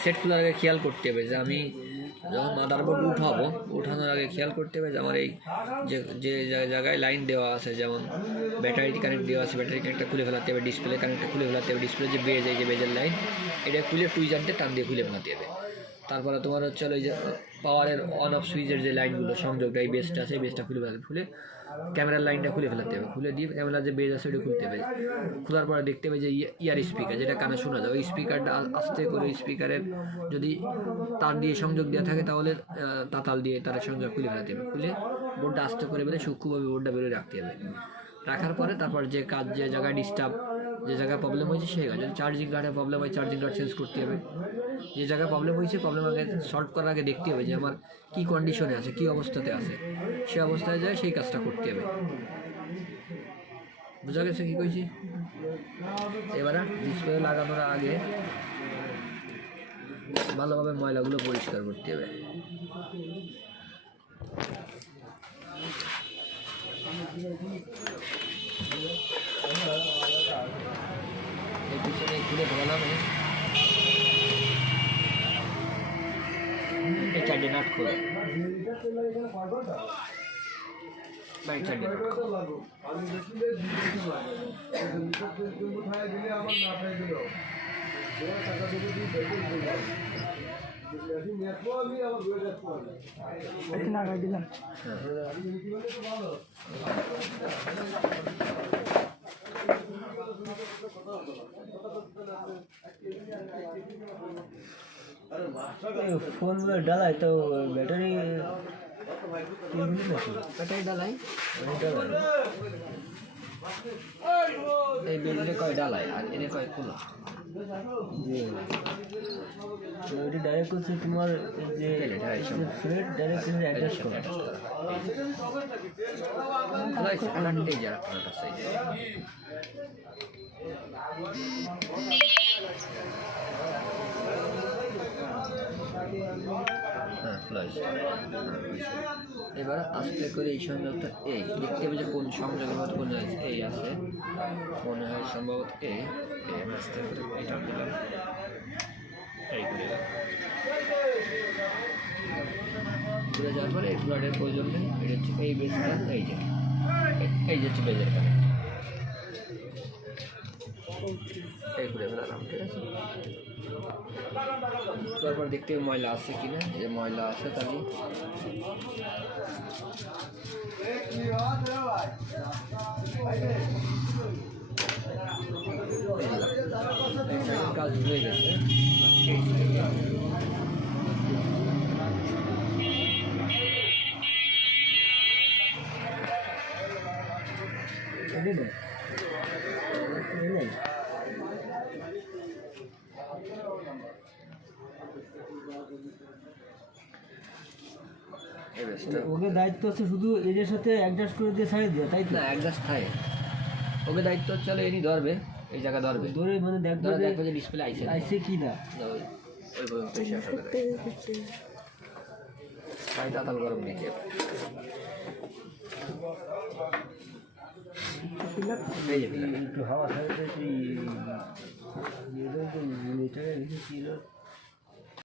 Set খোলার আগে খেয়াল করতে হবে যে আমি যখন মাদারবোর্ড উঠানোর আগে খেয়াল করতে হবে যে আমার এই যে জায়গায় লাইন দেওয়া আছে, যেমন ব্যাটারি কানেক্ট দেওয়া আছে, ব্যাটারি কানেক্টটা খুলে ফেলাতে হবে, ডিসপ্লে কানেক্টটা খুলে ফেলাতে হবে, ডিসপ্লে যে বেজ, এই যে বেজের লাইন, এটা খুলে টুইজারটা টান দিয়ে খুলে ফেলাতে হবে। তারপরে তোমার হচ্ছে ওই যে পাওয়ারের অন অফ সুইচের যে লাইনগুলো সংযোগটা, এই বেসটা আছে, এই বেসটা খুলে ক্যামেরার লাইনটা খুলে ফেলাতে হবে, খুলে দিয়ে ক্যামেরার যে বেজ আছে ওটা খুলতে হবে। খোলার পরে দেখতে হবে যে ইয়ার স্পিকার, যেটা কানে শোনা যায়, ওই স্পিকারটা আস্তে করে স্পিকারের যদি তার দিয়ে সংযোগ দেওয়া থাকে তাহলে তাতাল দিয়ে তার সংযোগ খুলে ফেলাতে হবে। খুলে বোর্ডটা আস্তে করে বেরোয় সূক্ষ্মভাবে বোর্ডটা বেরোয় রাখতে হবে। রাখার পরে তারপর যে কাজ, যে জায়গায় ডিস্টার্ব, যে জায়গায় প্রবলেম হয়েছে সেই কাজ, যদি চার্জিং গার্ডের প্রবলেম হয় চার্জিং গার্ড চেঞ্জ করতে হবে। যে জায়গায় প্রবলেম হয়েছে প্রবলেম আগে সলভ করার আগে দেখতে হবে যে আমার কী কন্ডিশনে আছে, কী অবস্থাতে আছে, সে অবস্থায় যায় সেই কাজটা করতে হবে। বোঝা গেছে কী কইছি? এবারে ডিসপ্লে লাগানোর আগে ভালোভাবে ময়লাগুলো পরিষ্কার করতে হবে। এই পিছনে খুলে ধরালাম, এই চারটে নাট খোলা, বা এই চারটে নাট খোলা। ফোন ডালাই তো ব্যাটারি ডালাই এই বেজে কয় ডালাই আর এনে কয় খোলা। ওইটা ডাইরেক্ট করছে তোমার যে ফ্রেড ডাইরেক্ট করে অ্যাটাচ করা। এবার আস্তে করে এই সংযোগটা এই দেখতে হবে যে কোন সংযোগের মধ্যে কোন এই আছে, মনে হয় সম্ভবত এই আস্তে করে এটা দিলাম, এই ঘুরে যাওয়ার পরে এই ফ্লাডের প্রয়োজন নেই। এটা হচ্ছে এই বেসটা, এই যে হচ্ছে বেজের কানে এই ঘুরে ফেলালাম, ঠিক আছে। তারপর দেখতে হবে ময়লা আছে কিনা, যে ময়লা আছে তাহলে কাজ হয়ে গেছে। ওকে দায়িত্ব আছে শুধু এদের সাথে অ্যাডজাস্ট করে দিয়ে ছাড়িয়ে দেওয়া, তাই তো? না, অ্যাডজাস্ট থাকে, ওকে দায়িত্ব হচ্ছে এনি ধরবে, এই জায়গা ধরবে, ধরে মানে দেখবে যে ডিসপ্লে আইছে কি না, ওই পর্যন্ত এসে আসলে তাই তাতাল গরম নিতে একটু হাওয়া ছাড়তে